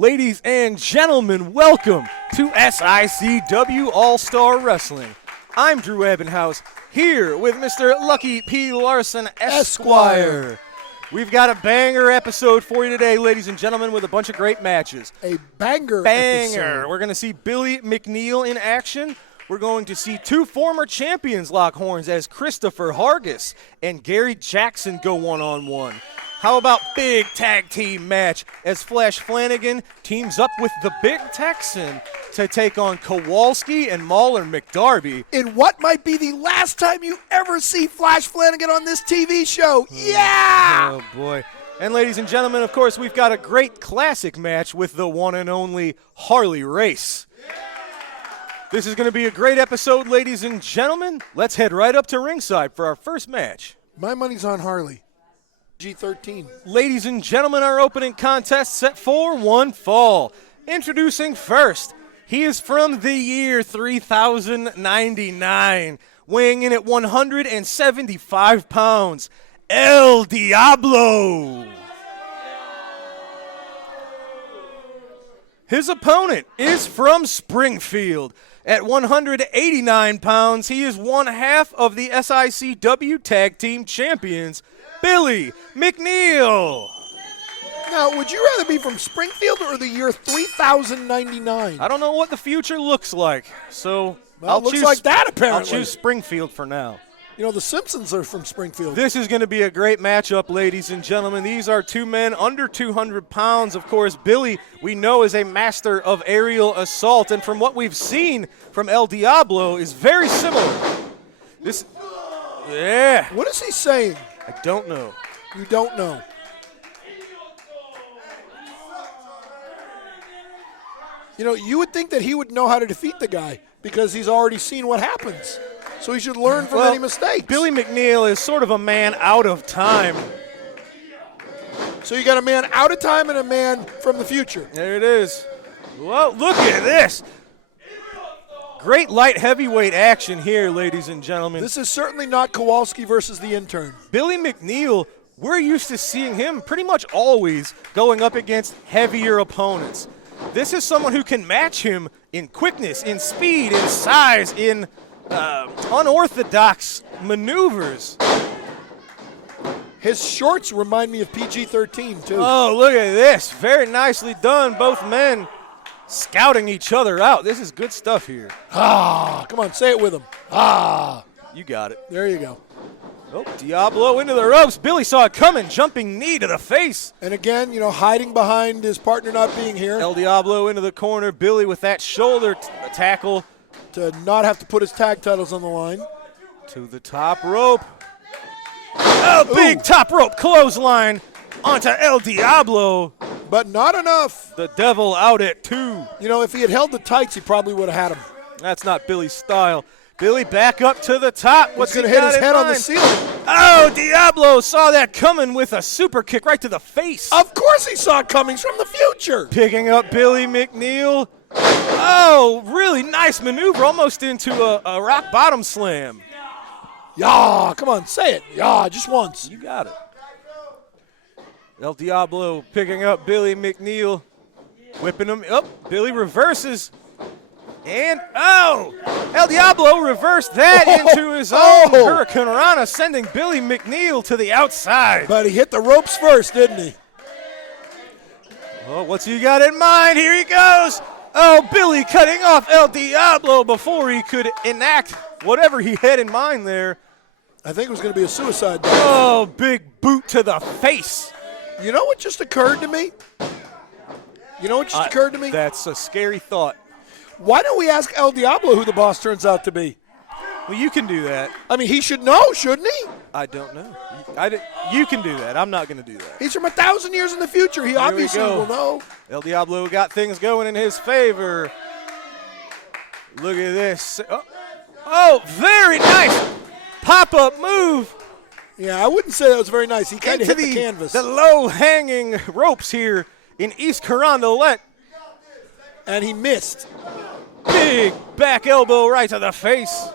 Ladies and gentlemen, welcome to SICW All-Star Wrestling. I'm Drew Ebenhouse, here with Mr. Lucky P. Larson, Esquire. We've got a banger episode for you today, ladies and gentlemen, with a bunch of great matches. A banger episode. We're going to see Billy McNeal in action. We're going to see two former champions lock horns as Christopher Hargis and Gary Jackson go one-on-one. How about big tag team match as Flash Flanagan teams up with the Big Texan to take on Kowalski and Mauler McDarby. In what might be the last time you ever see Flash Flanagan on this TV show. Yeah! Oh, boy. And ladies and gentlemen, of course, we've got a great classic match with the one and only Harley race. This is going to be a great episode, ladies and gentlemen. Let's head right up to ringside for our first match. My money's on Harley. G13. Ladies and gentlemen, our opening contest set for one fall. Introducing first, he is from the year 3099, weighing in at 175 pounds, El Diablo. His opponent is from Springfield. At 189 pounds, he is one half of the SICW Tag Team Champions, Billy McNeal. Now, would you rather be from Springfield or the year 3099? I don't know what the future looks like, so it looks like that apparently. I'll choose Springfield for now. You know, the Simpsons are from Springfield. This is going to be a great matchup, ladies and gentlemen. These are two men under 200 pounds. Of course, Billy, we know, is a master of aerial assault, and from what we've seen from El Diablo is very similar. What is he saying? I don't know. You don't know. You know, you would think that he would know how to defeat the guy because he's already seen what happens. So he should learn from any mistakes. Billy McNeal is sort of a man out of time. So you got a man out of time and a man from the future. There it is. Whoa, look at this. Great light heavyweight action here, ladies and gentlemen. This is certainly not Kowalski versus the intern. Billy McNeal, we're used to seeing him pretty much always going up against heavier opponents. This is someone who can match him in quickness, in speed, in size, in unorthodox maneuvers. His shorts remind me of PG-13, too. Oh, look at this. Very nicely done. Both men scouting each other out. This is good stuff here. Come on, say it with him. You got it. There you go. Oh, Diablo into the ropes. Billy saw it coming, jumping knee to the face. And again, you know, hiding behind his partner not being here. El Diablo into the corner. Billy with that shoulder tackle. To not have to put his tag titles on the line. To the top rope. Oh, big top rope clothesline onto El Diablo. But not enough. The devil out at 2. You know, if he had held the tights, he probably would have had him. That's not Billy's style. Billy back up to the top. What's going to hit his head on the ceiling? Oh, Diablo saw that coming with a super kick right to the face. Of course he saw it coming. He's from the future. Picking up Billy McNeal. Oh, really nice maneuver, almost into a rock bottom slam. Yeah, come on, say it. Yeah, just once. You got it. El Diablo picking up Billy McNeal, whipping him up. Billy reverses. And, El Diablo reversed that into his own Hurricane Rana, sending Billy McNeal to the outside. But he hit the ropes first, didn't he? Oh, what's he got in mind? Here he goes. Oh, Billy cutting off El Diablo before he could enact whatever he had in mind there. I think it was going to be a suicide dive. Oh, big boot to the face. You know what just occurred to me? That's a scary thought. Why don't we ask El Diablo who the boss turns out to be? Well, you can do that. I mean, he should know, shouldn't he? I don't know. You can do that. I'm not going to do that. He's from 1,000 years in the future. He obviously will know. El Diablo got things going in his favor. Look at this. Oh, very nice pop-up move. Yeah, I wouldn't say that was very nice. He kind of hit the canvas. The low-hanging ropes here in East Carondelet. And he missed. Big back elbow right to the face.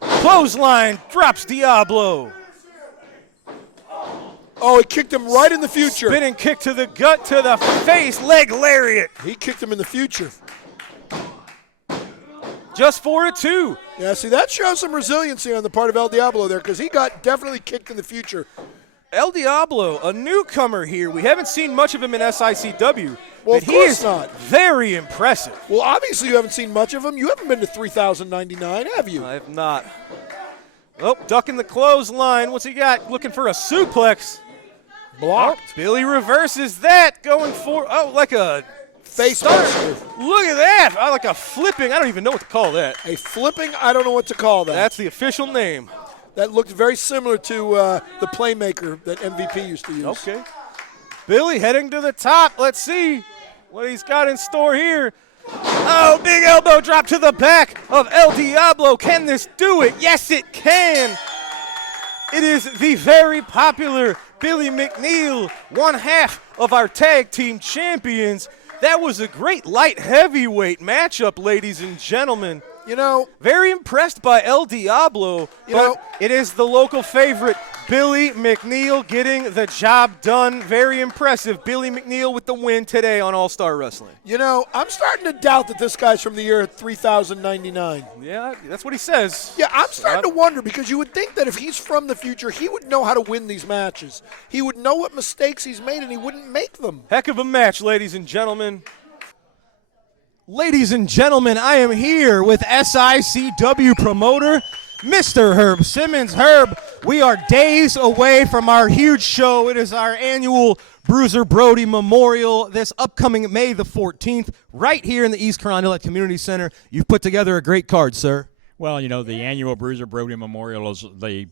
Clothesline drops Diablo. Oh, he kicked him right in the future. Spinning kick to the gut, to the face, leg lariat. He kicked him in the future. Just for a 2. Yeah, see, that shows some resiliency on the part of El Diablo there because he got definitely kicked in the future. El Diablo, a newcomer here. We haven't seen much of him in SICW. Well, but of he course is not. Very impressive. Well, obviously you haven't seen much of him. You haven't been to 3099, have you? I have not. Oh, ducking the clothesline. What's he got? Looking for a suplex. Blocked. Oh, Billy reverses that, going for, like a Face stunner. buster. Look at that. Like a flipping. I don't even know what to call that. A flipping, I don't know what to call that. That's the official name. That looked very similar to the Playmaker that MVP used to use. Okay. Billy heading to the top. Let's see what he's got in store here. Oh, big elbow drop to the back of El Diablo. Can this do it? Yes, it can. It is the very popular Billy McNeal, one half of our tag team champions. That was a great light heavyweight matchup, ladies and gentlemen. You know, very impressed by El Diablo, but it is the local favorite, Billy McNeal, getting the job done. Very impressive. Billy McNeal with the win today on All-Star Wrestling. You know, I'm starting to doubt that this guy's from the year 3099. Yeah, that's what he says. Yeah, I'm starting to wonder because you would think that if he's from the future, he would know how to win these matches. He would know what mistakes he's made, and he wouldn't make them. Heck of a match, ladies and gentlemen. Ladies and gentlemen, I am here with SICW promoter, Mr. Herb Simmons. Herb, we are days away from our huge show. It is our annual Bruiser Brody Memorial this upcoming May the 14th, right here in the East Carondelet Community Center. You've put together a great card, sir. Well, you know, the annual Bruiser Brody Memorial is the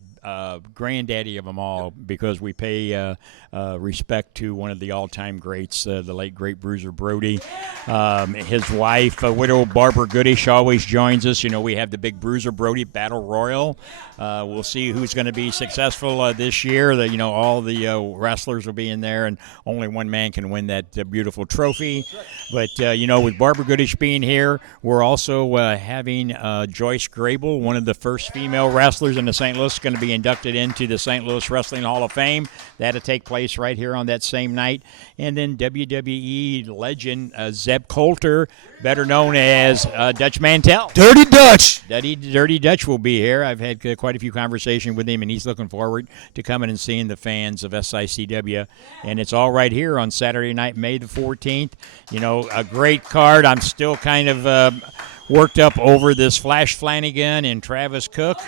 granddaddy of them all because we pay respect to one of the all-time greats, the late great Bruiser Brody. His wife, widow Barbara Goodish, always joins us. You know, we have the big Bruiser Brody Battle Royal. We'll see who's going to be successful this year. You know, all the wrestlers will be in there, and only one man can win that beautiful trophy. But, you know, with Barbara Goodish being here, we're also having Joyce Grable, one of the first female wrestlers in the St. Louis, going to be inducted into the St. Louis Wrestling Hall of Fame. That'll take place right here on that same night. And then WWE legend Zeb Coulter, better known as Dutch Mantel. Dirty Dutch. Dirty Dutch will be here. I've had quite a few conversations with him, and he's looking forward to coming and seeing the fans of SICW. And it's all right here on Saturday night, May the 14th. You know, a great card. I'm still kind of worked up over this Flash Flanagan and Travis Cook.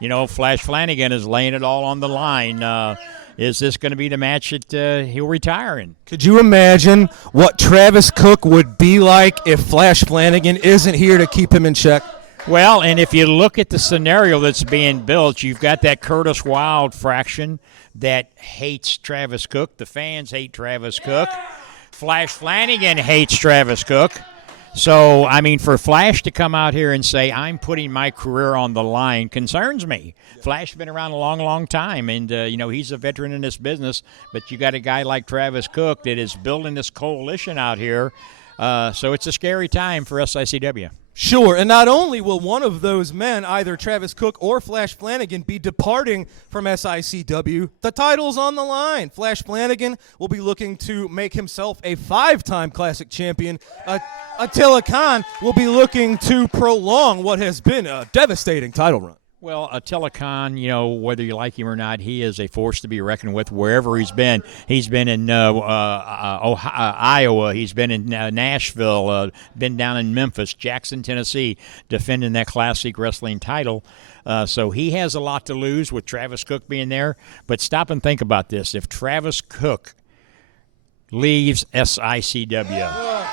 You know, Flash Flanagan is laying it all on the line. Is this going to be the match that he'll retire in? Could you imagine what Travis Cook would be like if Flash Flanagan isn't here to keep him in check? Well, and if you look at the scenario that's being built, you've got that Curtis Wild fraction that hates Travis Cook. The fans hate Travis Cook. Flash Flanagan hates Travis Cook. So, I mean, for Flash to come out here and say, I'm putting my career on the line concerns me. Flash's been around a long, long time, and, you know, he's a veteran in this business. But you got a guy like Travis Cook that is building this coalition out here. So it's a scary time for SICW. Sure, and not only will one of those men, either Travis Cook or Flash Flanagan, be departing from SICW, the title's on the line. Flash Flanagan will be looking to make himself a 5-time Classic champion. Attila Khan will be looking to prolong what has been a devastating title run. Well, Attila Khan, you know, whether you like him or not, he is a force to be reckoned with wherever he's been. He's been in Iowa. He's been in Nashville, been down in Memphis, Jackson, Tennessee, defending that Classic Wrestling title. So he has a lot to lose with Travis Cook being there. But stop and think about this. If Travis Cook leaves SICW,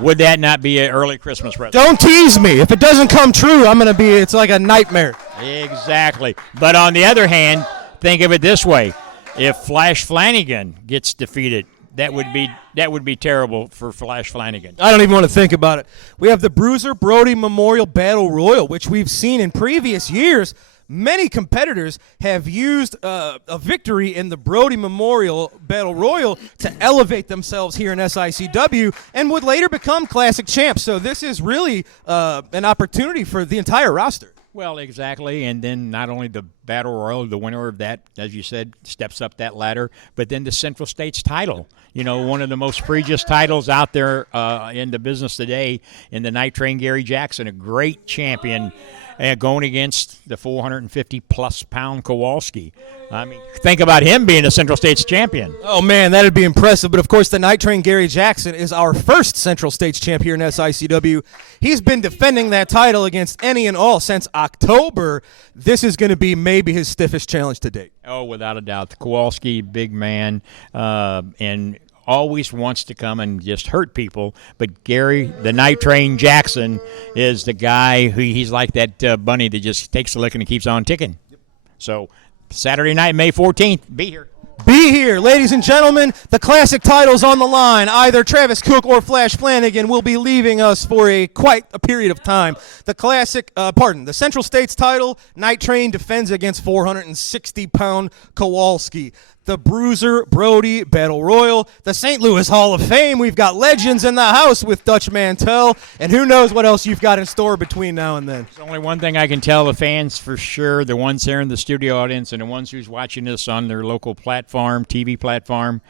would that not be an early Christmas present? Don't tease me. If it doesn't come true, it's like a nightmare. Exactly. But on the other hand, think of it this way. If Flash Flanagan gets defeated, that would be terrible for Flash Flanagan. I don't even want to think about it. We have the Bruiser Brody Memorial Battle Royal, which we've seen in previous years. Many competitors have used a victory in the Brody Memorial Battle Royal to elevate themselves here in SICW and would later become Classic champs. So this is really an opportunity for the entire roster. Well, exactly, and then not only the Battle Royal. The winner of that, as you said, steps up that ladder. But then the Central States title, one of the most prestigious titles out there in the business today, in the Night Train Gary Jackson, a great champion, going against the 450-plus pound Kowalski. I mean, think about him being a Central States champion. Oh, man, that'd be impressive. But, of course, the Night Train Gary Jackson is our first Central States champ here in SICW. He's been defending that title against any and all since October. This is going to be maybe his stiffest challenge to date. Oh, without a doubt. The Kowalski, big man, and always wants to come and just hurt people. But Gary, the Night Train Jackson, is the guy he's like that bunny that just takes a lick and keeps on ticking. So Saturday night, May 14th, be here. Be here, ladies and gentlemen. The classic title's on the line. Either Travis Cook or Flash Flanagan will be leaving us for quite a period of time. The Central States title, Night Train defends against 460-pound Kowalski. The Bruiser Brody Battle Royal, the St. Louis Hall of Fame. We've got legends in the house with Dutch Mantell, and who knows what else you've got in store between now and then. There's only one thing I can tell the fans for sure, the ones here in the studio audience and the ones who's watching this on their local platform, TV platform,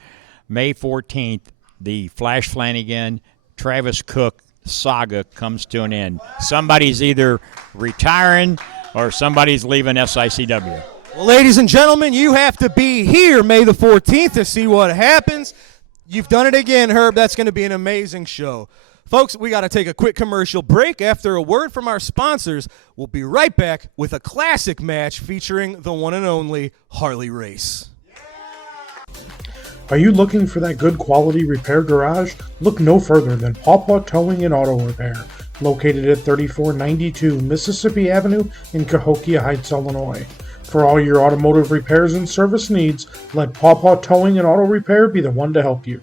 May 14th, the Flash Flanagan, Travis Cook saga comes to an end. Somebody's either retiring or somebody's leaving SICW. Well, ladies and gentlemen, you have to be here May the 14th to see what happens. You've done it again, Herb. That's going to be an amazing show. Folks, we got to take a quick commercial break. After a word from our sponsors, we'll be right back with a classic match featuring the one and only Harley Race. Are you looking for that good quality repair garage? Look no further than Pawpaw Towing and Auto Repair, located at 3492 Mississippi Avenue in Cahokia Heights, Illinois. For all your automotive repairs and service needs, let Pawpaw Towing and Auto Repair be the one to help you.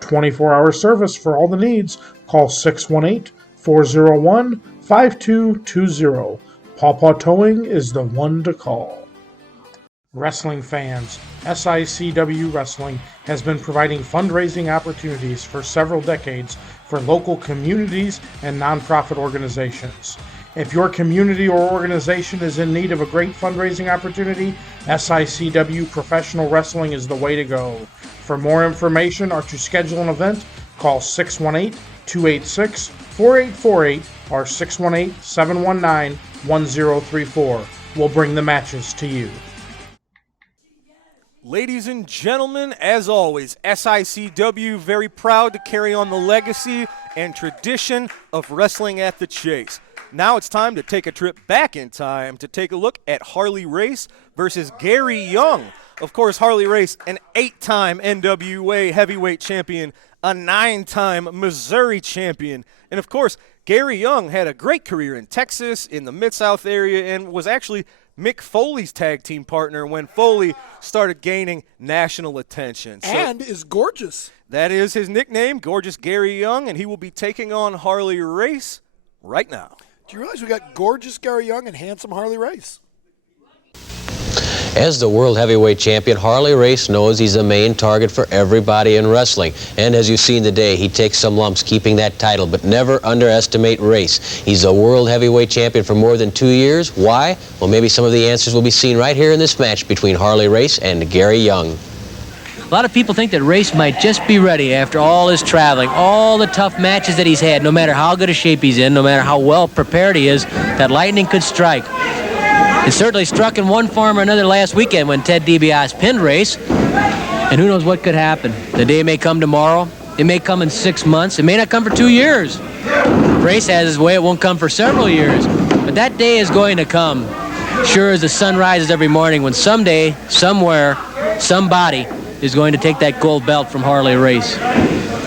24-hour service for all the needs. Call 618-401-5220. Pawpaw Towing is the one to call. Wrestling fans, SICW Wrestling has been providing fundraising opportunities for several decades for local communities and nonprofit organizations. If your community or organization is in need of a great fundraising opportunity, SICW Professional Wrestling is the way to go. For more information or to schedule an event, call 618-286-4848 or 618-719-1034. We'll bring the matches to you. Ladies and gentlemen, as always, SICW very proud to carry on the legacy and tradition of wrestling at the Chase. Now it's time to take a trip back in time to take a look at Harley Race versus Gary Young. Of course, Harley Race, an 8-time NWA heavyweight champion, a 9-time Missouri champion. And of course, Gary Young had a great career in Texas, in the Mid-South area, and was actually Mick Foley's tag team partner when Foley started gaining national attention. And is gorgeous. That is his nickname, Gorgeous Gary Young, and he will be taking on Harley Race right now. Do you realize we got gorgeous Gary Young and handsome Harley Race? As the World Heavyweight Champion, Harley Race knows he's the main target for everybody in wrestling. And as you've seen today, he takes some lumps keeping that title, but never underestimate Race. He's a World Heavyweight Champion for more than 2 years. Why? Well, maybe some of the answers will be seen right here in this match between Harley Race and Gary Young. A lot of people think that Race might just be ready after all his traveling, all the tough matches that he's had, no matter how good a shape he's in, no matter how well prepared he is, that lightning could strike. It certainly struck in one form or another last weekend when Ted DiBiase pinned Race, and who knows what could happen. The day may come tomorrow, it may come in 6 months, it may not come for 2 years. If Race has his way, it won't come for several years, but that day is going to come. Sure as the sun rises every morning when someday, somewhere, somebody is going to take that gold belt from Harley Race.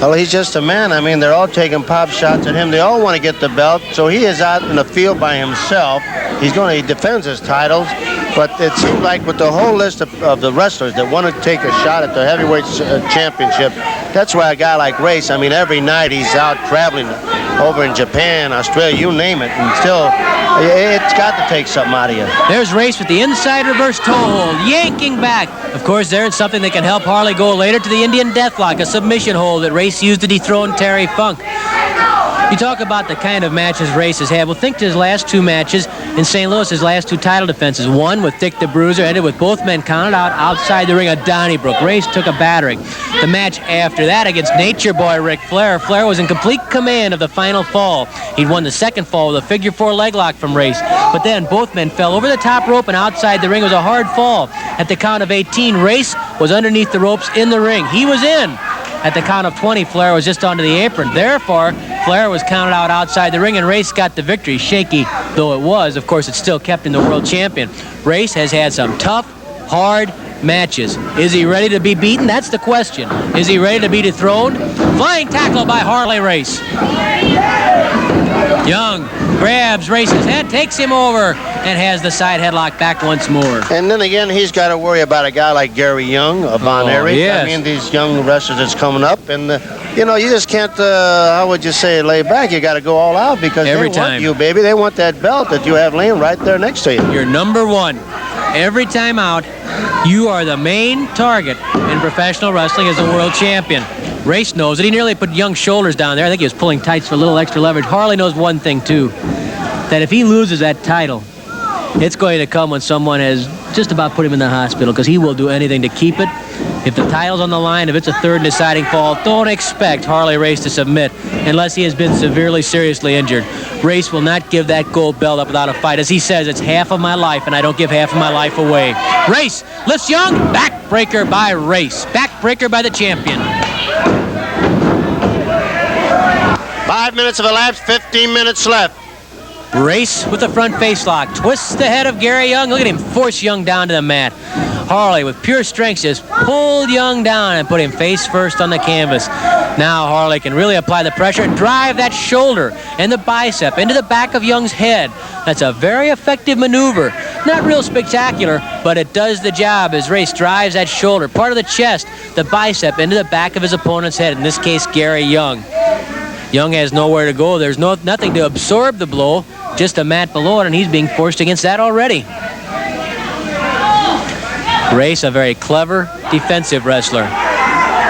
Well, he's just a man. I mean, they're all taking pop shots at him. They all want to get the belt. So he is out in the field by himself. He defends his titles. But it seems like with the whole list of the wrestlers that want to take a shot at the heavyweight championship, that's why a guy like Race, I mean, every night he's out traveling over in Japan, Australia, you name it. And still, it's got to take something out of you. There's Race with the inside reverse toe hold, yanking back. Of course, there's something that can help Harley go later to the Indian Deathlock, a submission hold that Race used to dethrone Terry Funk. You talk about the kind of matches Race has had. Well, think to his last 2 matches in St. Louis, his last 2 title defenses. One with Dick the Bruiser, ended with both men counted out outside the ring of Donnybrook. Race took a battering. The match after that against Nature Boy Ric Flair. Flair was in complete command of the final fall. He'd won the second fall with a figure 4 leg lock from Race. But then both men fell over the top rope and outside the ring. It was a hard fall. At the count of 18, Race was underneath the ropes in the ring. He was in. At the count of 20, Flair was just onto the apron. Therefore, Flair was counted out outside the ring, and Race got the victory. Shaky though it was, of course, it still kept him the world champion. Race has had some tough, hard matches. Is he ready to be beaten? That's the question. Is he ready to be dethroned? Flying tackle by Harley Race. Young grabs Race's head, takes him over, and has the side headlock back once more. And then again, he's got to worry about a guy like Gary Young of Von Erich. Yes. I mean, these young wrestlers that's coming up, and you know, you just can't. How would you say, lay back? You got to go all out because Every they time. want you, baby. They want that belt that you have laying right there next to you. You're number 1. Every time out, you are the main target in professional wrestling as a world champion. Race knows it. He nearly put Young's shoulders down there. I think he was pulling tights for a little extra leverage. Harley knows one thing, too, that if he loses that title, it's going to come when someone has just about put him in the hospital, because he will do anything to keep it. If the title's on the line, if it's a third and deciding fall, don't expect Harley Race to submit unless he has been severely, seriously injured. Race will not give that gold belt up without a fight. As he says, it's half of my life, and I don't give half of my life away. Race lifts Young. Backbreaker by Race. Backbreaker by the champion. 5 minutes have elapsed, 15 minutes left. Race with the front face lock. Twists the head of Gary Young. Look at him force Young down to the mat. Harley, with pure strength, just pulled Young down and put him face first on the canvas. Now Harley can really apply the pressure and drive that shoulder and the bicep into the back of Young's head. That's a very effective maneuver. Not real spectacular, but it does the job as Race drives that shoulder, part of the chest, the bicep, into the back of his opponent's head, in this case, Gary Young. Young has nowhere to go. There's nothing to absorb the blow, just a mat below it, and he's being forced against that already. Race, a very clever defensive wrestler.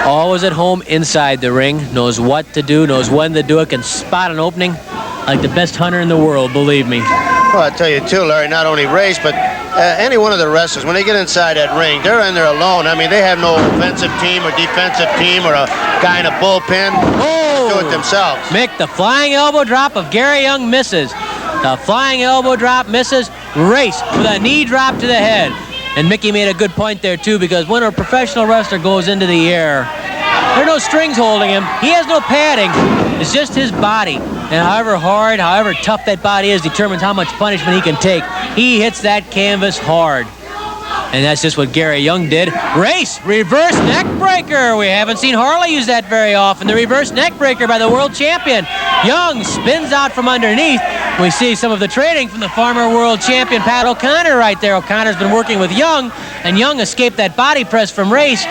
Always at home inside the ring, knows what to do, knows when to do it, can spot an opening like the best hunter in the world, believe me. Well, I tell you too, Larry, not only Race, but any one of the wrestlers, when they get inside that ring, they're in there alone. I mean, they have no offensive team or defensive team or a guy in a bullpen. They do it themselves. Mick, the flying elbow drop of Gary Young misses. The flying elbow drop misses. Race with a knee drop to the head. And Mickey made a good point there, too, because when a professional wrestler goes into the air, there are no strings holding him. He has no padding. It's just his body. And however hard, however tough that body is, determines how much punishment he can take. He hits that canvas hard. And that's just what Gary Young did. Race, reverse neck breaker. We haven't seen Harley use that very often. The reverse neck breaker by the world champion. Young spins out from underneath. We see some of the training from the former world champion Pat O'Connor right there. O'Connor's been working with Young, and Young escaped that body press from Race,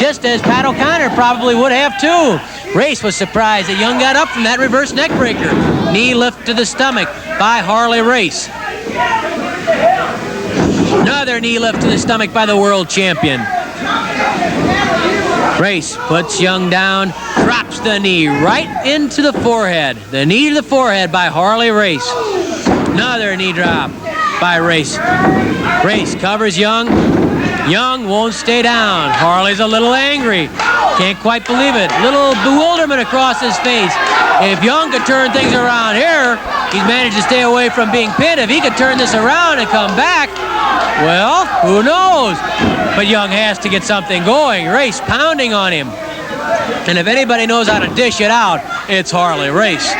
just as Pat O'Connor probably would have too. Race was surprised that Young got up from that reverse neck breaker. Knee lift to the stomach by Harley Race. Another knee lift to the stomach by the world champion. Race puts Young down, drops the knee right into the forehead. The knee to the forehead by Harley Race. Another knee drop by Race. Race covers Young. Young won't stay down. Harley's a little angry. Can't quite believe it. Little bewilderment across his face. If Young could turn things around here, he's managed to stay away from being pinned. If he could turn this around and come back, well, who knows? But Young has to get something going. Race pounding on him. And if anybody knows how to dish it out, it's Harley Race.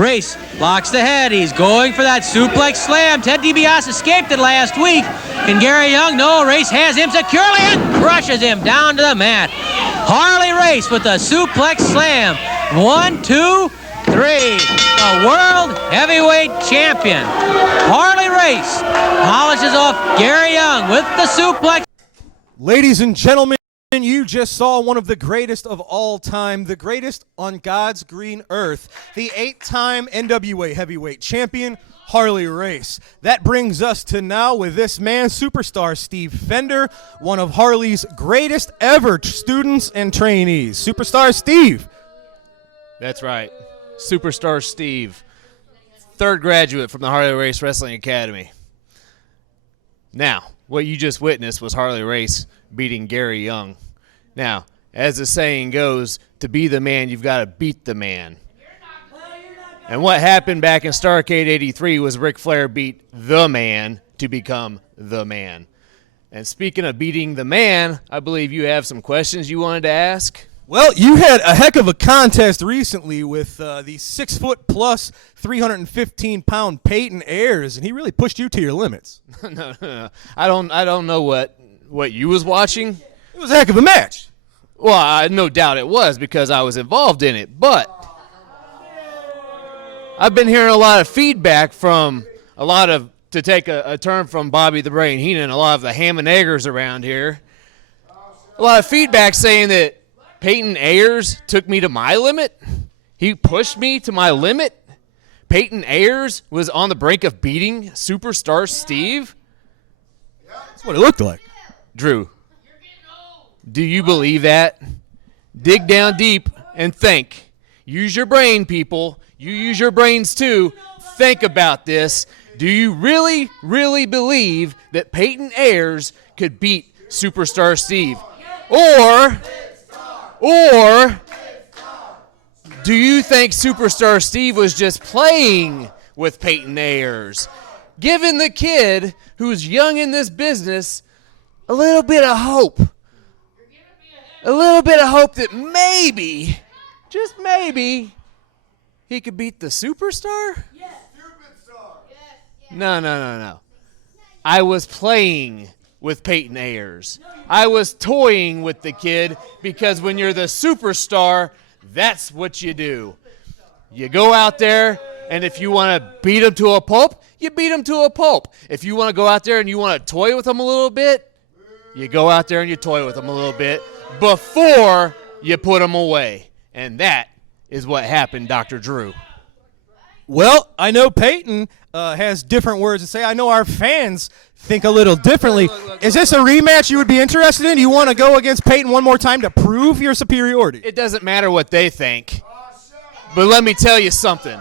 Race locks the head. He's going for that suplex slam. Ted DiBiase escaped it last week. Can Gary Young? No, Race has him securely and crushes him down to the mat. Harley Race with the suplex slam. 1, 2, 3. The world heavyweight champion. Harley Race polishes off Gary Young with the suplex. Ladies and gentlemen, you just saw one of the greatest of all time, the greatest on God's green earth, the 8-time NWA heavyweight champion, Harley Race. That brings us to now with this man, superstar Steve Fender, one of Harley's greatest ever students and trainees. Superstar Steve. That's right. Superstar Steve, third graduate from the Harley Race Wrestling Academy. Now, what you just witnessed was Harley Race beating Gary Young. Now, as the saying goes, to be the man, you've got to beat the man. And what happened back in Starrcade 83 was Ric Flair beat the man to become the man. And speaking of beating the man, I believe you have some questions you wanted to ask. Well, you had a heck of a contest recently with the 6'+", 315-pound Peyton Ayers, and he really pushed you to your limits. No. I don't know what you was watching. It was a heck of a match. Well, no doubt it was because I was involved in it, but I've been hearing a lot of feedback from to take a turn from Bobby the Brain Heenan, a lot of the ham and eggers around here. A lot of feedback saying that Peyton Ayers took me to my limit. He pushed me to my limit. Peyton Ayers was on the brink of beating Superstar Steve. That's what it looked like. Drew, do you believe that? Dig down deep and think. Use your brain, people. You use your brains too. Think about this. Do you really, really believe that Peyton Ayers could beat Superstar Steve? Or do you think Superstar Steve was just playing with Peyton Ayers, giving the kid who's young in this business a little bit of hope? A little bit of hope that maybe, just maybe, he could beat the Superstar? Yes. No. I was playing with Peyton Ayers. I was toying with the kid because when you're the Superstar, that's what you do. You go out there, and if you want to beat him to a pulp, you beat him to a pulp. If you want to go out there and you want to toy with him a little bit, you go out there and you toy with him a little bit before you put him away. And that is what happened, Dr. Drew. Well, I know Peyton has different words to say. I know our fans think a little differently. Is this a rematch you would be interested in? You want to go against Peyton one more time to prove your superiority? It doesn't matter what they think. But let me tell you something.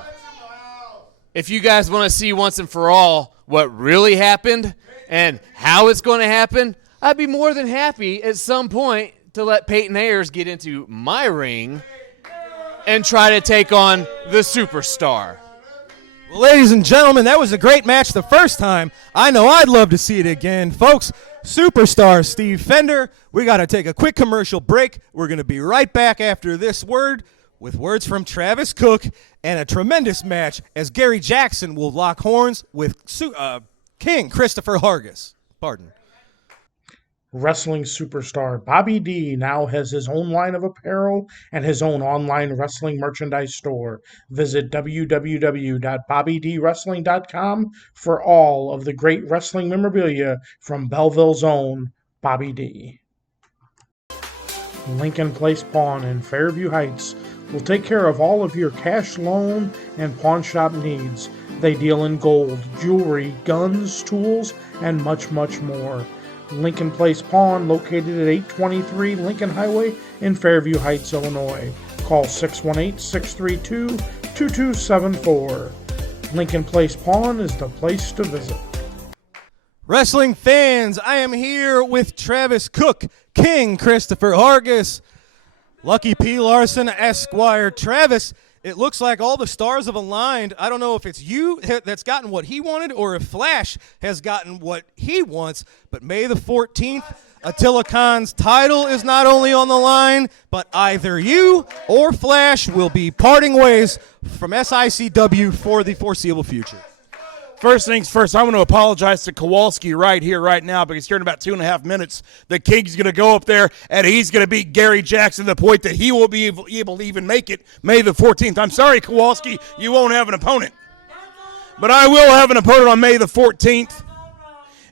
If you guys want to see once and for all what really happened and how it's going to happen, I'd be more than happy at some point to let Peyton Ayers get into my ring and try to take on the Superstar. Well, ladies and gentlemen, that was a great match the first time. I know I'd love to see it again. Folks, Superstar Steve Fender, we got to take a quick commercial break. We're going to be right back after this word with words from Travis Cook and a tremendous match as Gary Jackson will lock horns with King Christopher Hargis. Pardon. Wrestling superstar Bobby D now has his own line of apparel and his own online wrestling merchandise store. Visit www.bobbydwrestling.com for all of the great wrestling memorabilia from Belleville's own Bobby D. Lincoln Place Pawn in Fairview Heights will take care of all of your cash loan and pawn shop needs. They deal in gold, jewelry, guns, tools, and much, much more. Lincoln Place Pawn, located at 823 Lincoln Highway in Fairview Heights, Illinois. Call 618-632-2274. Lincoln Place Pawn is the place to visit. Wrestling fans, I am here with Travis Cook, King Christopher Hargis, Lucky P. Larson, Esquire. Travis, it looks like all the stars have aligned. I don't know if it's you that's gotten what he wanted or if Flash has gotten what he wants, but May the 14th, Attila Khan's title is not only on the line, but either you or Flash will be parting ways from SICW for the foreseeable future. First things first, I want to apologize to Kowalski right here, right now, because here in about 2.5 minutes, the King's going to go up there, and he's going to beat Gary Jackson to the point that he will be able to even make it May the 14th. I'm sorry, Kowalski, you won't have an opponent. But I will have an opponent on May the 14th,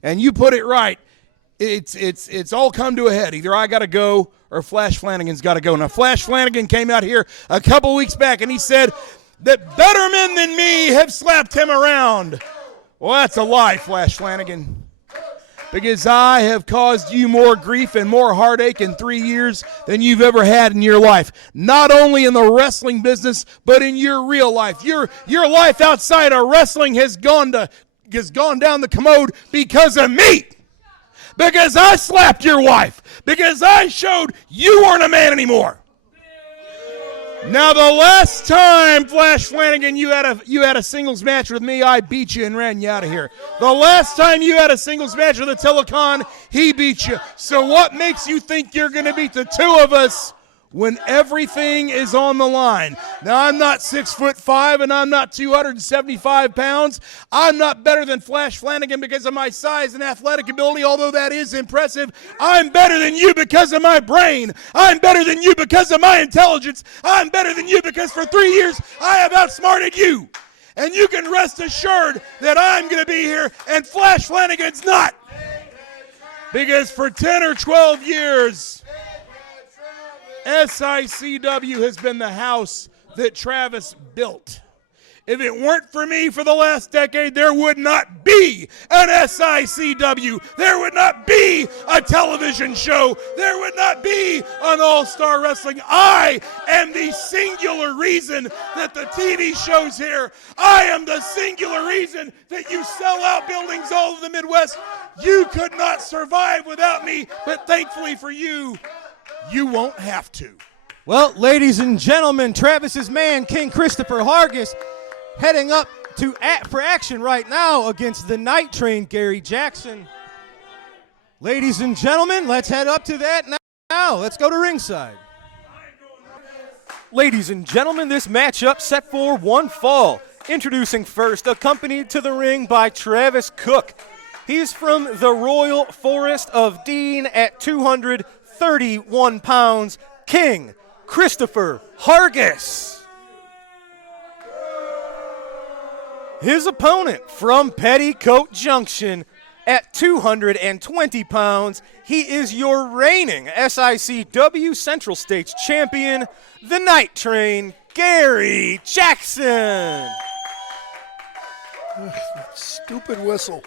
and you put it right. It's all come to a head. Either I got to go or Flash Flanagan's got to go. Now, Flash Flanagan came out here a couple weeks back, and he said that better men than me have slapped him around. Well, that's a lie, Flash Flanagan. because I have caused you more grief and more heartache in 3 years than you've ever had in your life. Not only in the wrestling business, but in your real life. Your life outside of wrestling has gone down the commode because of me. Because I slapped your wife. Because I showed you weren't a man anymore. Now, the last time, Flash Flanagan, you had a singles match with me, I beat you and ran you out of here. The last time you had a singles match with the Telecon, he beat you. So what makes you think you're going to beat the two of us when everything is on the line? Now, I'm not 6'5", and I'm not 275 pounds. I'm not better than Flash Flanagan because of my size and athletic ability, although that is impressive. I'm better than you because of my brain. I'm better than you because of my intelligence. I'm better than you because for 3 years I have outsmarted you. And you can rest assured that I'm going to be here and Flash Flanagan's not. Because for 10 or 12 years, SICW has been the house that Travis built. If it weren't for me for the last decade, there would not be an SICW. There would not be a television show. There would not be an All-Star Wrestling. I am the singular reason that the TV show's here. I am the singular reason that you sell out buildings all over the Midwest. You could not survive without me, but thankfully for you, you won't have to. Well, ladies and gentlemen, Travis's man, King Christopher Hargis, heading up for action right now against the Night Train, Gary Jackson. Ladies and gentlemen, let's head up to that now. Let's go to ringside. Ladies and gentlemen, this matchup set for one fall. Introducing first, accompanied to the ring by Travis Cook. He's from the Royal Forest of Dean at 231 pounds, King Christopher Hargis. His opponent from Petticoat Junction at 220 pounds, he is your reigning SICW Central States champion, the Night Train, Gary Jackson. Stupid whistle.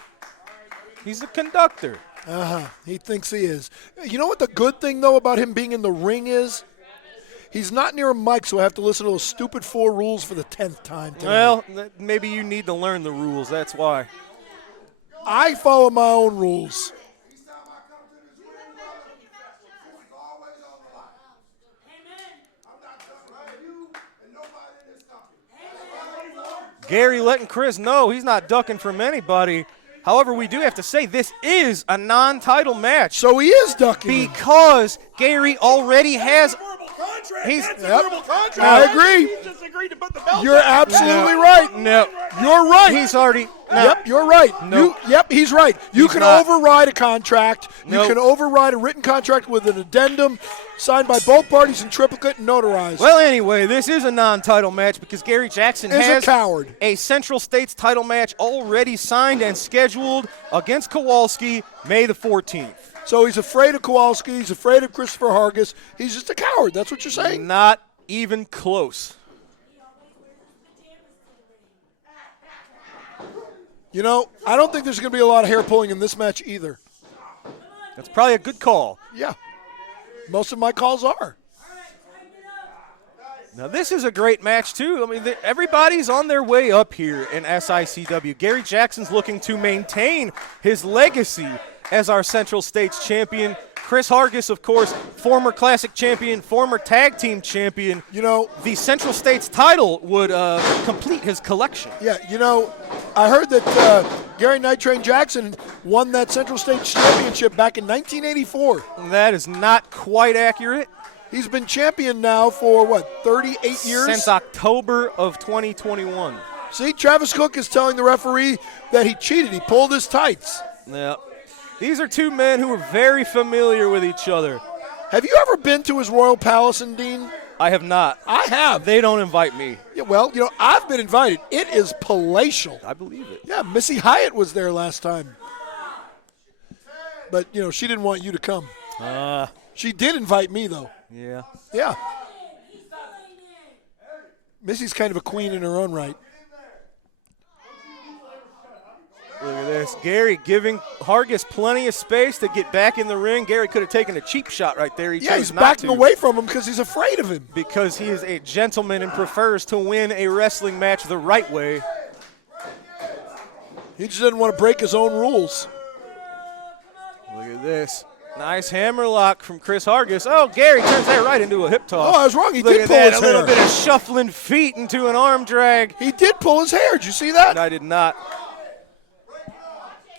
He's a conductor. He thinks he is. You know what the good thing, though, about him being in the ring is? He's not near a mic, so I have to listen to those stupid 4 rules for the 10th time today. Well, maybe you need to learn the rules. That's why. I follow my own rules. Gary letting Chris know he's not ducking from anybody. However, we do have to say this is a non-title match. So he is ducking. Because Gary already has... I agree. You're absolutely right. No. You're right. He's already... No. Yep, you're right. No. He's right. You can override a contract. No. You can override a written contract with an addendum signed by both parties in triplicate and notarized. Well, anyway, this is a non-title match because Gary Jackson has a coward. A Central States title match already signed and scheduled against Kowalski May the 14th. So he's afraid of Kowalski. He's afraid of Christopher Hargis. He's just a coward. That's what you're saying? Not even close. You know, I don't think there's going to be a lot of hair pulling in this match either. That's probably a good call. Yeah. Most of my calls are. Now, this is a great match, too. I mean, everybody's on their way up here in SICW. Gary Jackson's looking to maintain his legacy as our Central States champion. Chris Hargis, of course, former Classic champion, former Tag Team champion. You know, the Central States title would complete his collection. Yeah, you know, I heard that Gary Night Train Jackson won that Central States championship back in 1984. That is not quite accurate. He's been champion now for, 38 years? Since October of 2021. See, Travis Cook is telling the referee that he cheated. He pulled his tights. Yeah. These are two men who are very familiar with each other. Have you ever been to his Royal Palace in Dean? I have not. I have. They don't invite me. Yeah, well, you know, I've been invited. It is palatial. I believe it. Yeah, Missy Hyatt was there last time. But, you know, she didn't want you to come. She did invite me, though. Yeah. Yeah. Missy's kind of a queen in her own right. Look at this. Gary giving Hargis plenty of space to get back in the ring. Gary could have taken a cheap shot right there. He chose he's not backing to. away from him because he's afraid of him. Because he is a gentleman and prefers to win a wrestling match the right way. He just doesn't want to break his own rules. Look at this. Nice hammerlock from Chris Hargis. Oh, Gary turns that right into a hip toss. Oh, I was wrong. He Look did at pull that. his A little hair. bit of shuffling feet into an arm drag. He did pull his hair. Did you see that? I did not.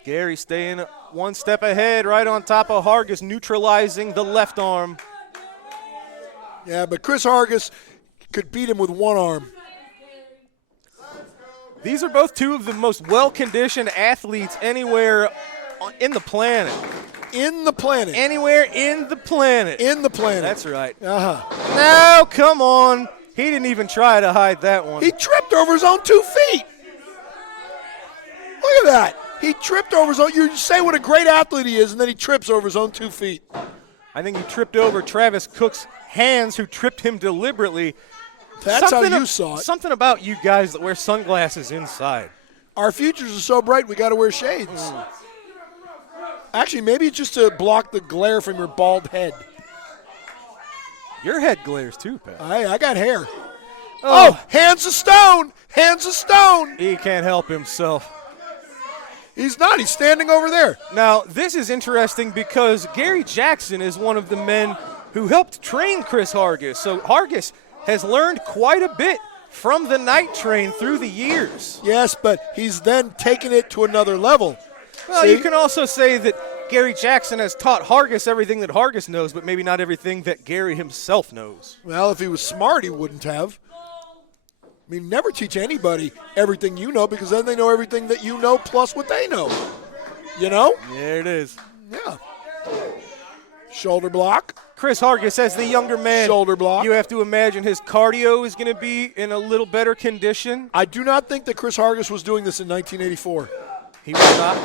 Gary staying one step ahead, right on top of Hargis, neutralizing the left arm. Yeah, but Chris Hargis could beat him with one arm. These are both two of the most well-conditioned athletes anywhere in the planet. In the planet. Anywhere in the planet. In the planet. That's right. Uh-huh. No, come on. He didn't even try to hide that one. He tripped over his own 2 feet. Look at that. He tripped over his own. You say what a great athlete he is, and then he trips over his own 2 feet. I think he tripped over Travis Cook's hands, who tripped him deliberately. That's how you saw it. Something about you guys that wear sunglasses inside. Our futures are so bright, we got to wear shades. Actually, maybe it's just to block the glare from your bald head. Your head glares too, Pat. I got hair. Oh, hands of stone. Hands of stone. He can't help himself. He's not. He's standing over there. Now, this is interesting because Gary Jackson is one of the men who helped train Chris Hargis. So Hargis has learned quite a bit from the night train through the years. Yes, but he's then taken it to another level. Well, See? you can also say that Gary Jackson has taught Hargis everything that Hargis knows, but maybe not everything that Gary himself knows. Well, if he was smart, he wouldn't have. I mean, never teach anybody everything you know, because then they know everything that you know plus what they know. You know? There it is. Yeah. Shoulder block. Chris Hargis, as the younger man, Shoulder block. you have to imagine his cardio is going to be in a little better condition. I do not think that Chris Hargis was doing this in 1984. He was not.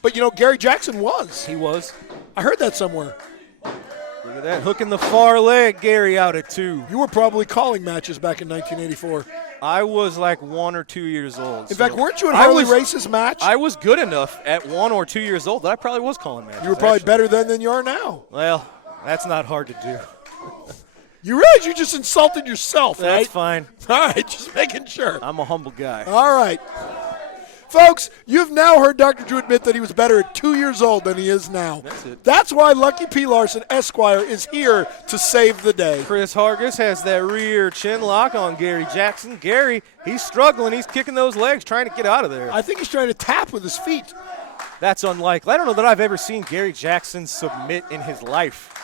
But, you know, Gary Jackson was. He was. I heard that somewhere. Look at that. Hooking the far leg, Gary out at 2. You were probably calling matches back in 1984. I was like 1 or 2 years old. In fact, weren't you at Harley Race's match? I was good enough at 1 or 2 years old that I probably was calling matches. You were probably actually better then than you are now. Well, that's not hard to do. You realize you just insulted yourself, right? That's fine. All right, just making sure. I'm a humble guy. All right. Folks, you've now heard Dr. Drew admit that he was better at 2 years old than he is now. That's it. That's why Lucky P. Larson, Esquire, is here to save the day. Chris Hargis has that rear chin lock on Gary Jackson. Gary, he's struggling. He's kicking those legs, trying to get out of there. I think he's trying to tap with his feet. That's unlikely. I don't know that I've ever seen Gary Jackson submit in his life.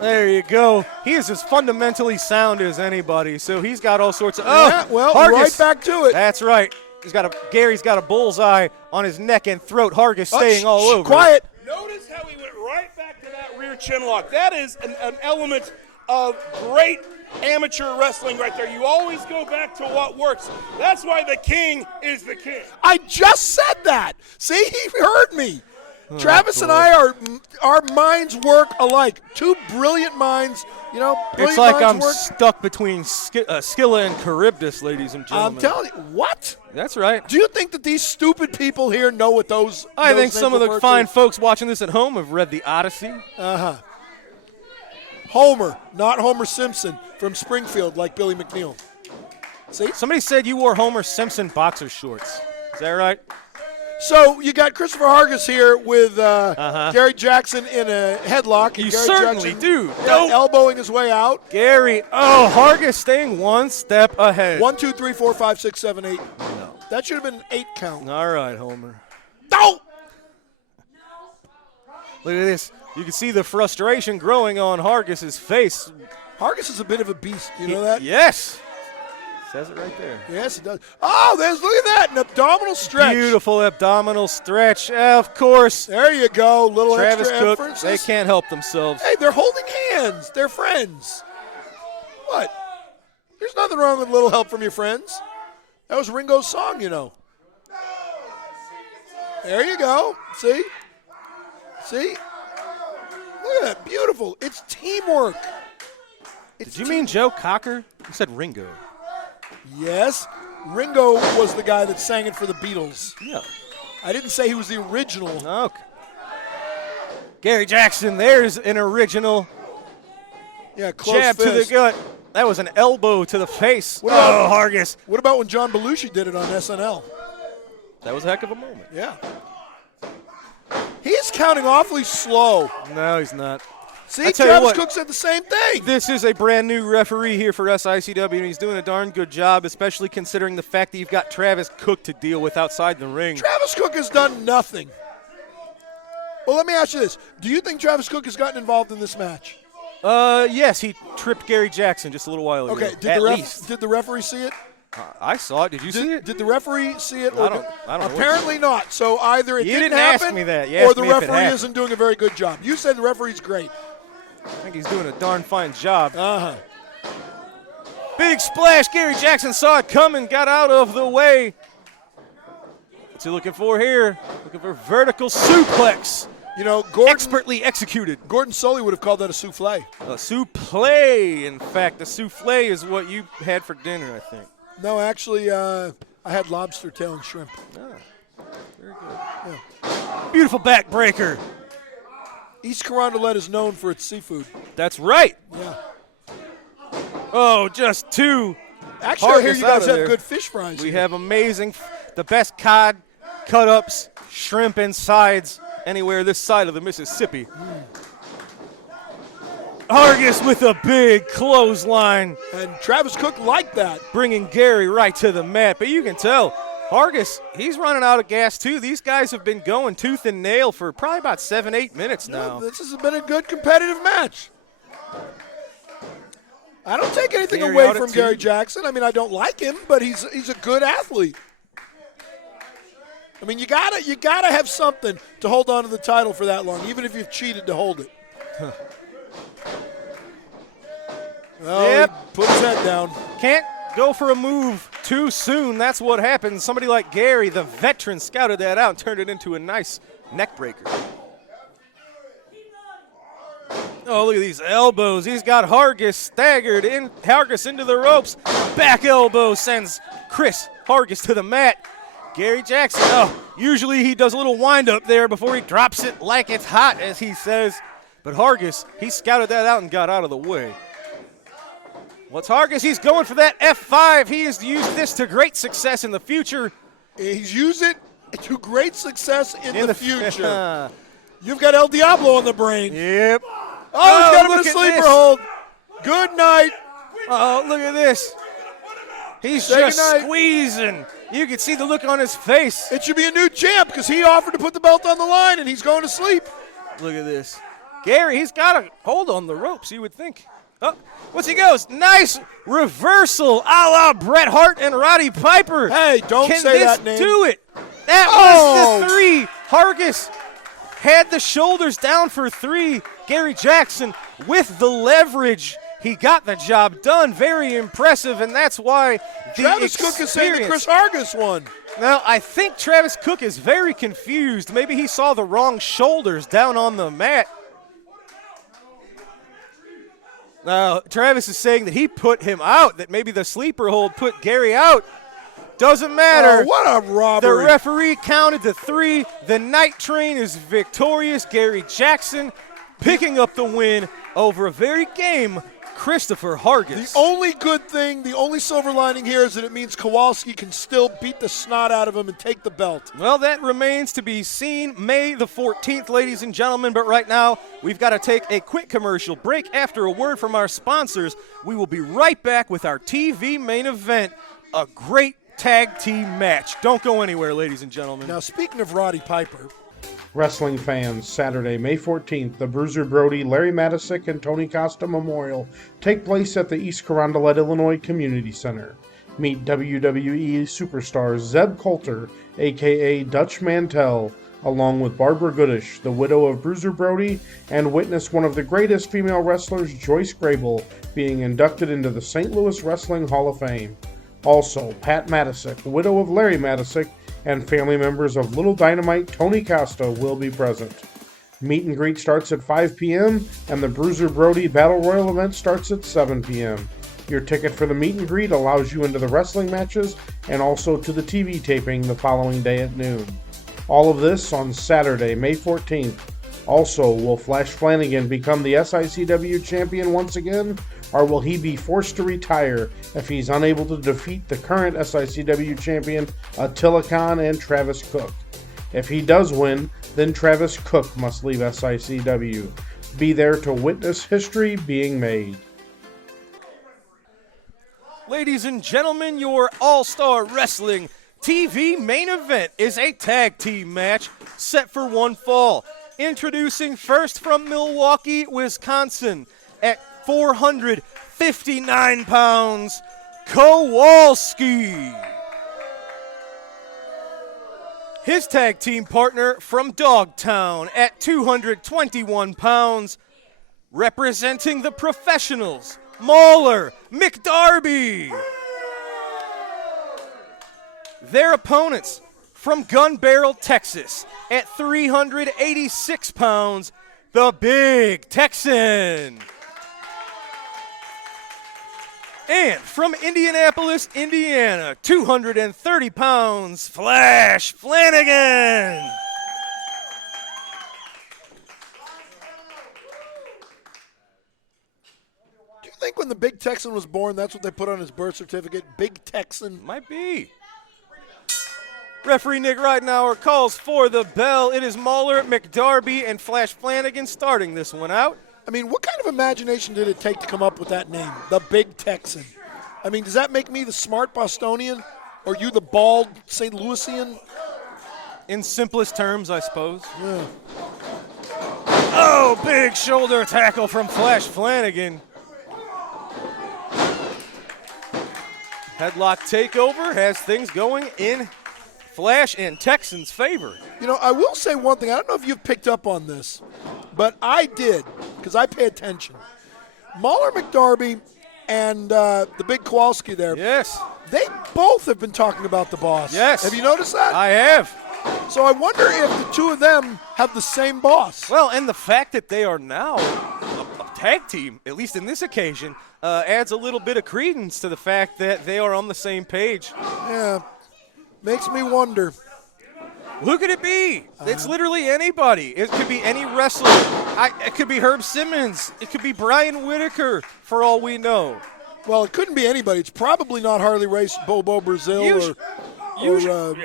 There you go. He is as fundamentally sound as anybody, so he's got all sorts of. Yeah, well, Hargis. right back to it. That's right. Gary's got a bullseye on his neck and throat. Hargis staying all over. Quiet. Notice how he went right back to that rear chin lock. That is an element of great amateur wrestling right there. You always go back to what works. That's why the king is the king. I just said that. See, he heard me. Travis and I our minds work alike. Two brilliant minds, you know. It's like I'm work. stuck between Scylla and Charybdis, ladies and gentlemen. I'm telling you, what? That's right. Do you think that these stupid people here know what those? I think those some of names the refer fine to? folks watching this at home have read the Odyssey. Homer, not Homer Simpson from Springfield, like Billy McNeal. See? Somebody said you wore Homer Simpson boxer shorts. Is that right? So you got Christopher Hargis here with Gary Jackson in a headlock. And You Gary certainly Jackson do. elbowing his way out. Gary, Hargis staying one step ahead. 1, 2, 3, 4, 5, 6, 7, 8. No. That should have been an 8 count. All right, Homer. No! Look at this. You can see the frustration growing on Hargis's face. Hargis is a bit of a beast. You know that? Yes. Says it right there. Yes, it does. Oh, look at that, an abdominal stretch. Beautiful abdominal stretch. Of course. There you go, little Travis extra Cook, emphasis. they can't help themselves. Hey, they're holding hands. They're friends. What? There's nothing wrong with a little help from your friends. That was Ringo's song, you know. There you go. See? See? Look at that. Beautiful. It's teamwork. Did you mean Joe Cocker? You said Ringo. Yes, Ringo was the guy that sang it for the Beatles. Yeah. I didn't say he was the original. Okay. Gary Jackson, there's an original Yeah, close jab fist. to the gut. That was an elbow to the face. What about- Hargis. What about when John Belushi did it on SNL? That was a heck of a moment. Yeah. He's counting awfully slow. No, he's not. See, I tell you Travis what, Cook said the same thing. This is a brand new referee here for SICW, and he's doing a darn good job, especially considering the fact that you've got Travis Cook to deal with outside the ring. Travis Cook has done nothing. Well, let me ask you this. Do you think Travis Cook has gotten involved in this match? Yes, he tripped Gary Jackson just a little while ago. Okay, at least. did the referee see it? I saw it. Did you see it? Did the referee see it? I don't know. Apparently not. So either it You didn't didn't ask happen me that. You or asked the me if it referee happened. isn't doing a very good job. You said the referee's great. I think he's doing a darn fine job. Uh-huh. Big splash. Gary Jackson saw it coming, got out of the way. What's he looking for here? Looking for vertical suplex. You know, Gordon, Expertly executed. Gordon Sully would have called that a souffle. A souffle. In fact, a souffle is what you had for dinner, I think. No, actually, I had lobster tail and shrimp. Very good. Yeah. Beautiful backbreaker. East Carondelet is known for its seafood. That's right. Yeah. Oh, just two. Actually, I hear Hargis you out guys of have there. good fish fries. We here. have the best cod, cut-ups, shrimp, and sides anywhere this side of the Mississippi. Hargis with a big clothesline, And Travis Cook liked that. bringing Gary right to the mat. But you can tell, Hargis, he's running out of gas too. These guys have been going tooth and nail for probably about 7-8 minutes now. This has been a good competitive match. I don't take anything Gary away out at from 2. Gary Jackson. I mean, I don't like him, but he's a good athlete. I mean, you gotta have something to hold on to the title for that long, even if you've cheated to hold it. Well, Yep. he put his head down. Can't go for a move too soon. That's what happens. Somebody like Gary, the veteran, scouted that out and turned it into a nice neck breaker. Oh, look at these elbows. He's got Hargis staggered in. Hargis into the ropes. Back elbow sends Chris Hargis to the mat. Gary Jackson, usually he does a little wind up there before he drops it like it's hot, as he says. But Hargis, he scouted that out and got out of the way. What's Hargis? He's going for that F5. He has used this to great success in the future. He's used it to great success in the future. Yep. You've got El Diablo on the brain. Oh, Oh, he's got him in look a at sleeper this. hold. Good night. Oh, look at this. He's Say just goodnight. squeezing. You can see the look on his face. It should be a new champ because he offered to put the belt on the line and he's going to sleep. Look at this. Gary, he's got a hold on the ropes, you would think. Oh, once he goes, nice reversal a la Bret Hart and Roddy Piper. Hey, don't Can say this that name. do it? That Oh. was the 3. Hargis had the shoulders down for 3. Gary Jackson with the leverage. He got the job done. Very impressive, and that's why the Travis Cook is saying that Chris Hargis won. Now, I think Travis Cook is very confused. Maybe he saw the wrong shoulders down on the mat. Now, Travis is saying that he put him out, that maybe the sleeper hold put Gary out. Doesn't matter. Oh, what a The robbery. referee counted to 3. The Night Train is victorious. Gary Jackson picking up the win over a very game Christopher Hargis. The only good thing, the only silver lining here is that it means Kowalski can still beat the snot out of him and take the belt. Well, that remains to be seen May the 14th, ladies and gentlemen. But right now, we've got to take a quick commercial break. After a word from our sponsors, we will be right back with our TV main event, a great tag team match. Don't go anywhere, ladies and gentlemen. Now, speaking of Roddy Piper, Wrestling fans, Saturday, May 14th, the Bruiser Brody, Larry Matisic, and Tony Costa Memorial take place at the East Carondelet, Illinois Community Center. Meet WWE superstars Zeb Coulter, a.k.a. Dutch Mantel, along with Barbara Goodish, the widow of Bruiser Brody, and witness one of the greatest female wrestlers, Joyce Grable, being inducted into the St. Louis Wrestling Hall of Fame. Also, Pat Matisic, widow of Larry Matisic, and family members of Little Dynamite Tony Costa will be present. Meet and greet starts at 5 p.m. and the Bruiser Brody Battle Royal event starts at 7 p.m. Your ticket for the meet and greet allows you into the wrestling matches and also to the TV taping the following day at noon. All of this on Saturday, May 14th. Also, will Flash Flanagan become the SICW champion once again, or will he be forced to retire if he's unable to defeat the current SICW champion Attila Khan and Travis Cook? If he does win, then Travis Cook must leave SICW. Be there to witness history being made. Ladies and gentlemen, your All-Star Wrestling TV main event is a tag team match set for one fall. Introducing first from Milwaukee, Wisconsin, at 459 pounds, Kowalski. His tag team partner from Dogtown at 221 pounds, representing the professionals, Mauler McDarby. Their opponents from Gun Barrel, Texas, at 386 pounds, the Big Texan. And from Indianapolis, Indiana, 230 pounds, Flash Flanagan. Do you think when the Big Texan was born, that's what they put on his birth certificate? Big Texan? Might be. Referee Nick Ridenauer calls for the bell. It is Mauler, McDarby, and Flash Flanagan starting this one out. I mean, what kind of imagination did it take to come up with that name, the Big Texan? I mean, does that make me the smart Bostonian, or you the bald St. Louisian? In simplest terms, I suppose. Yeah. Oh, big shoulder tackle from Flash Flanagan. Headlock takeover has things going in Flash and Texans' favor. You know, I will say one thing. I don't know if you've picked up on this, but I did, because I pay attention. Mauler McDarby and the big Kowalski there. Yes. They both have been talking about the boss. Yes. Have you noticed that? I have. So I wonder if the two of them have the same boss. Well, and the fact that they are now a tag team, at least in this occasion, adds a little bit of credence to the fact that they are on the same page. Yeah. Makes me wonder. Who could it be? It's literally anybody. It could be any wrestler. It could be Herb Simmons. It could be Brian Whitaker, for all we know. Well, it couldn't be anybody. It's probably not Harley Race, Bobo Brazil, or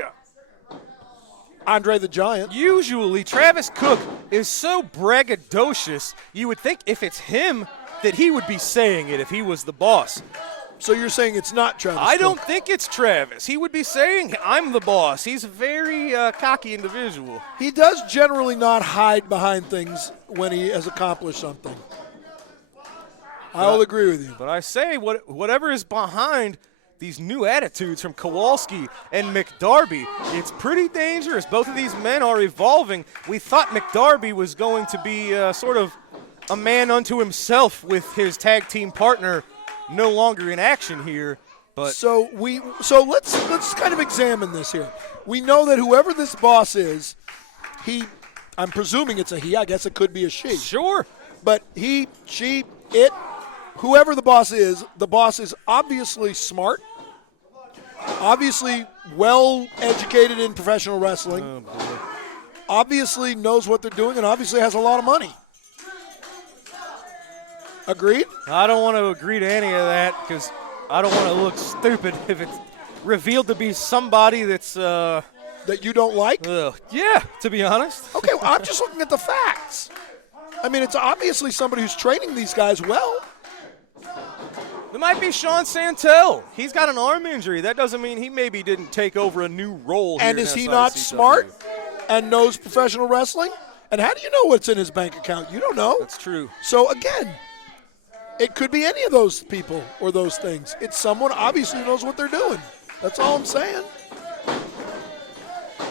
Andre the Giant. Usually, Travis Cook is so braggadocious, you would think if it's him that he would be saying it if he was the boss. So you're saying it's not Travis I Cook? don't think it's Travis. He would be saying, I'm the boss. He's a very cocky individual. He does generally not hide behind things when he has accomplished something. I'll agree with you. But I say, whatever is behind these new attitudes from Kowalski and McDarby, it's pretty dangerous. Both of these men are evolving. We thought McDarby was going to be sort of a man unto himself with his tag team partner no longer in action here, but so let's kind of examine this here. We know that whoever this boss is, I'm presuming it's a he. I guess it could be a she. Sure. But he, she, it, whoever the boss is obviously smart, obviously well educated in professional wrestling, obviously knows what they're doing, and obviously has a lot of money. Agreed? I don't want to agree to any of that because I don't want to look stupid if it's revealed to be somebody that's that you don't like? Yeah, to be honest. Okay, well, I'm just looking at the facts. I mean, it's obviously somebody who's training these guys well. It might be Sean Santel. He's got an arm injury. That doesn't mean he maybe didn't take over a new role here. And is he not smart and knows professional wrestling? And how do you know what's in his bank account? You don't know. That's true. So, again, it could be any of those people or those things. It's someone obviously who knows what they're doing. That's all I'm saying.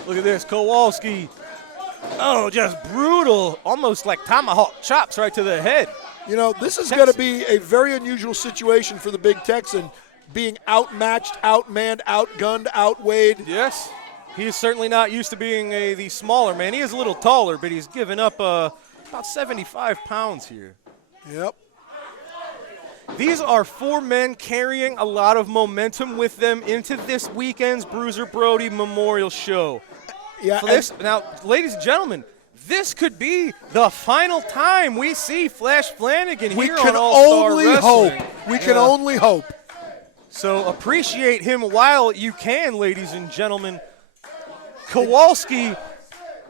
Look at this, Kowalski. Oh, just brutal. Almost like tomahawk chops right to the head. You know, this is going to be a very unusual situation for the Big Texan, being outmatched, outmanned, outgunned, outweighed. Yes. He is certainly not used to being the smaller man. He is a little taller, but he's given up about 75 pounds here. Yep. These are 4 men carrying a lot of momentum with them into this weekend's Bruiser Brody Memorial Show. Yeah. Now, ladies and gentlemen, this could be the final time we see Flash Flanagan here on All-Star Wrestling. We can only hope. So appreciate him while you can, ladies and gentlemen. Kowalski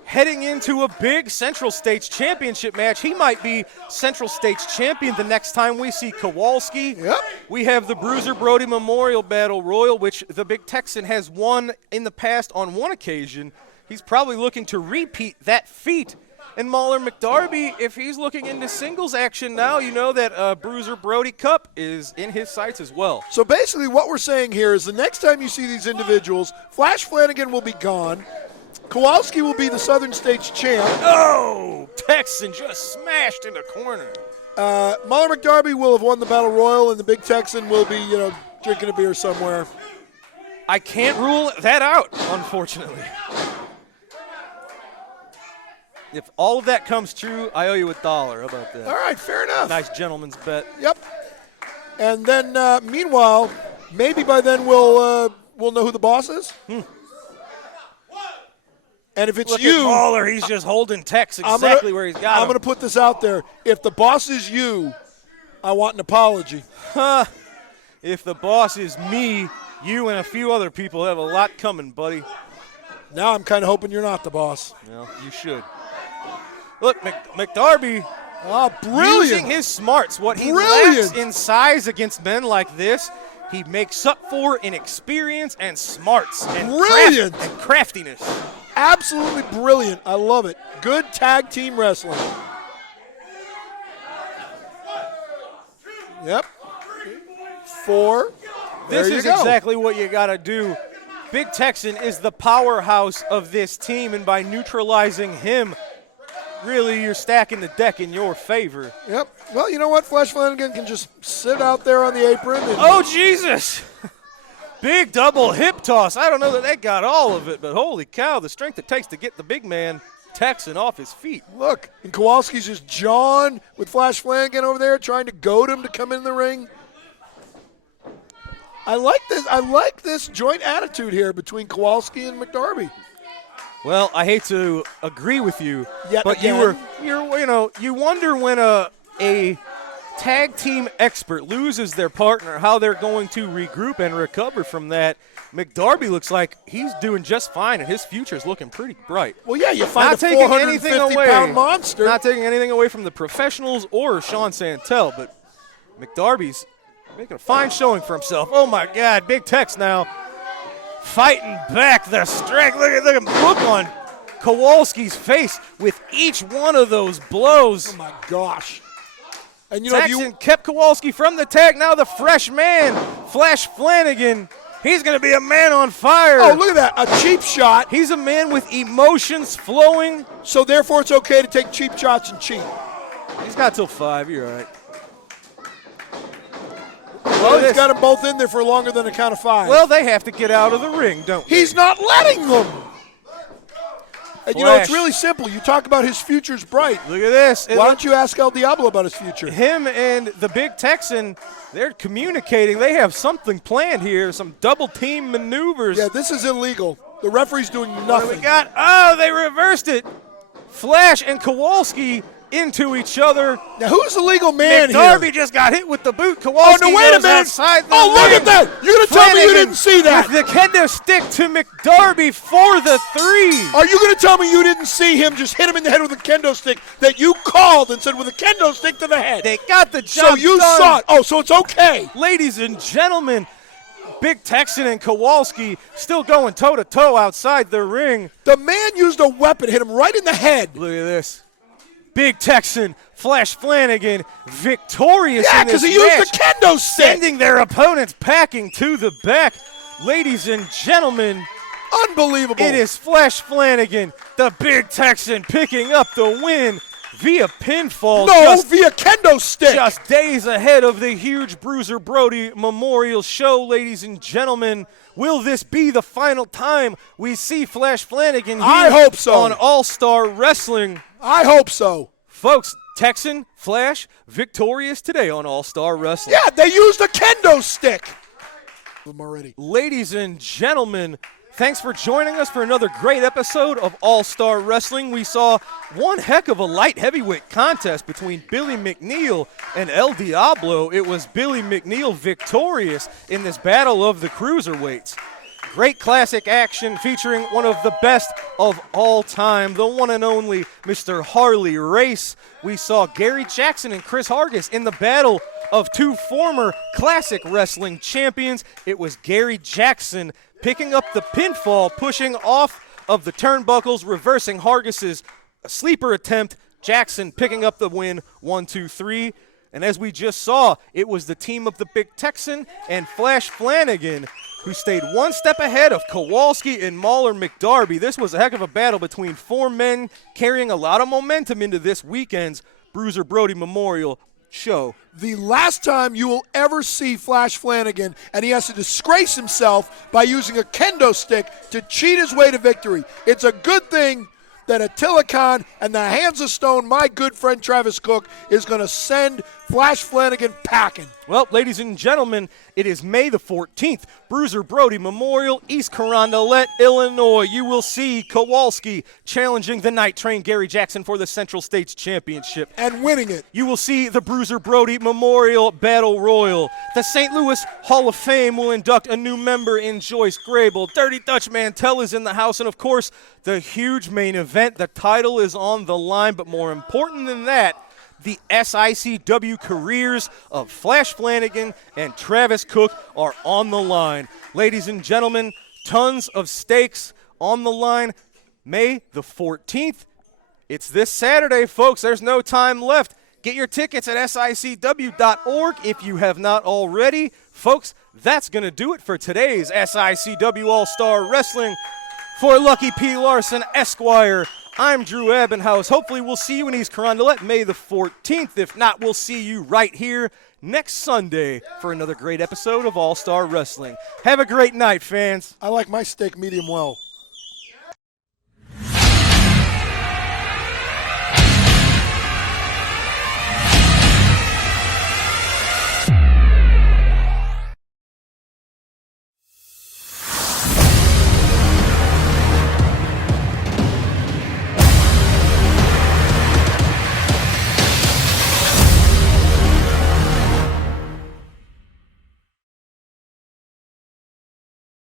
heading into a big Central States Championship match. He might be Central States champion the next time we see Kowalski. Yep. We have the Bruiser Brody Memorial Battle Royal, which the Big Texan has won in the past on one occasion. He's probably looking to repeat that feat. And Mauler McDarby, if he's looking into singles action now, you know that Bruiser Brody Cup is in his sights as well. So basically what we're saying here is the next time you see these individuals, Flash Flanagan will be gone. Kowalski will be the Southern States champ. Oh, Texan just smashed in the corner. Mauler McDarby will have won the Battle Royal, and the Big Texan will be, drinking a beer somewhere. I can't rule that out, unfortunately. If all of that comes true, I owe you $1. How about that? All right, fair enough. Nice gentleman's bet. Yep. And then, meanwhile, maybe by then we'll know who the boss is. And if it's Look you, at Mauler, he's just holding Tex exactly where he's got him. I'm going to put this out there. If the boss is you, I want an apology. If the boss is me, you and a few other people have a lot coming, buddy. Now I'm kind of hoping you're not the boss. Well, you should. Look, McDarby using his smarts. What he lacks in size against men like this, he makes up for in experience and smarts and craftiness. Absolutely brilliant. I love it. Good tag team wrestling. Yep. 4. This is exactly what you got to do. Big Texan is the powerhouse of this team, and by neutralizing him, really you're stacking the deck in your favor. Yep. Well, you know what? Flash Flanagan can just sit out there on the apron. Oh, Jesus. Big double hip toss. I don't know that they got all of it, but holy cow, the strength it takes to get the big man Texan off his feet. Look, and Kowalski's just jawing with Flash Flanagan over there, trying to goad him to come in the ring. I like this joint attitude here between Kowalski and McDarby. Well, I hate to agree with you, but again. you wonder when a tag team expert loses their partner, how they're going to regroup and recover from that. McDarby looks like he's doing just fine, and his future's looking pretty bright. Well, yeah, you find a 450-pound monster. Not taking anything away from the professionals or Sean Santel, but McDarby's making a fine showing for himself. Oh, my God, Big Tex now fighting back the strength. Look on Kowalski's face with each one of those blows. Oh, my gosh. And Texan kept Kowalski from the tag. Now the fresh man, Flash Flanagan, he's going to be a man on fire. Oh, look at that, a cheap shot. He's a man with emotions flowing. So therefore it's okay to take cheap shots and cheat. He's got till 5, you're all right. Well, he's got them both in there for longer than a count of 5. Well, they have to get out of the ring, don't they? He's not letting them. And it's really simple. You talk about his future's bright. Look at this. Why don't you ask El Diablo about his future? Him and the Big Texan, they're communicating. They have something planned here, some double team maneuvers. Yeah, this is illegal. The referee's doing nothing. What do we got? Oh, they reversed it. Flash and Kowalski into each other. Now, who's the legal man here? McDarby just got hit with the boot. Kowalski wait a minute. outside the look ring. at that. You're going to tell me you didn't see that? With the kendo stick to McDarby for the 3. Are you going to tell me you didn't see him just hit him in the head with a kendo stick that you called and said with a kendo stick to the head? They got the job So you done. saw it. Oh, so it's okay. Ladies and gentlemen, Big Texan and Kowalski still going toe-to-toe outside the ring. The man used a weapon, hit him right in the head. Look at this. Big Texan, Flash Flanagan, victorious in this match. Yeah, because he used the kendo stick. Sending their opponents packing to the back. Ladies and gentlemen, unbelievable. It is Flash Flanagan, the Big Texan, picking up the win via pinfall. Via kendo stick. Just days ahead of the huge Bruiser Brody Memorial Show, ladies and gentlemen. Will this be the final time we see Flash Flanagan here I hope so. on All-Star Wrestling? I hope so. Folks, Texan, Flash, victorious today on All-Star Wrestling. Yeah, they used a kendo stick. Already. Ladies and gentlemen, thanks for joining us for another great episode of All-Star Wrestling. We saw one heck of a light heavyweight contest between Billy McNeal and El Diablo. It was Billy McNeal victorious in this battle of the cruiserweights. Great classic action featuring one of the best of all time, the one and only Mr. Harley Race. We saw Gary Jackson and Chris Hargis in the battle of two former classic wrestling champions. It was Gary Jackson picking up the pinfall, pushing off of the turnbuckles, reversing Hargis's sleeper attempt. Jackson picking up the win, 1-2-3. And as we just saw, it was the team of the Big Texan and Flash Flanagan who stayed one step ahead of Kowalski and Mauler McDarby. This was a heck of a battle between four men carrying a lot of momentum into this weekend's Bruiser Brody Memorial show. The last time you will ever see Flash Flanagan, and he has to disgrace himself by using a kendo stick to cheat his way to victory. It's a good thing that Attila Khan and the Hands of Stone, my good friend Travis Cook, is going to send Flash Flanagan packing. Well, ladies and gentlemen, it is May the 14th, Bruiser Brody Memorial, East Carondelet, Illinois. You will see Kowalski challenging the Night Train Gary Jackson for the Central States Championship. And winning it. You will see the Bruiser Brody Memorial Battle Royal. The St. Louis Hall of Fame will induct a new member in Joyce Grable. Dirty Dutch Mantell is in the house, and of course, the huge main event. The title is on the line, but more important than that, the SICW careers of Flash Flanagan and Travis Cook are on the line. Ladies and gentlemen, tons of stakes on the line. May the 14th. It's this Saturday, folks. There's no time left. Get your tickets at SICW.org if you have not already. Folks, that's going to do it for today's SICW All-Star Wrestling. For Lucky P. Larson, Esquire, I'm Drew Abbenhouse. Hopefully we'll see you in East Carondelet May the 14th. If not, we'll see you right here next Sunday for another great episode of All-Star Wrestling. Have a great night, fans. I like my steak medium well.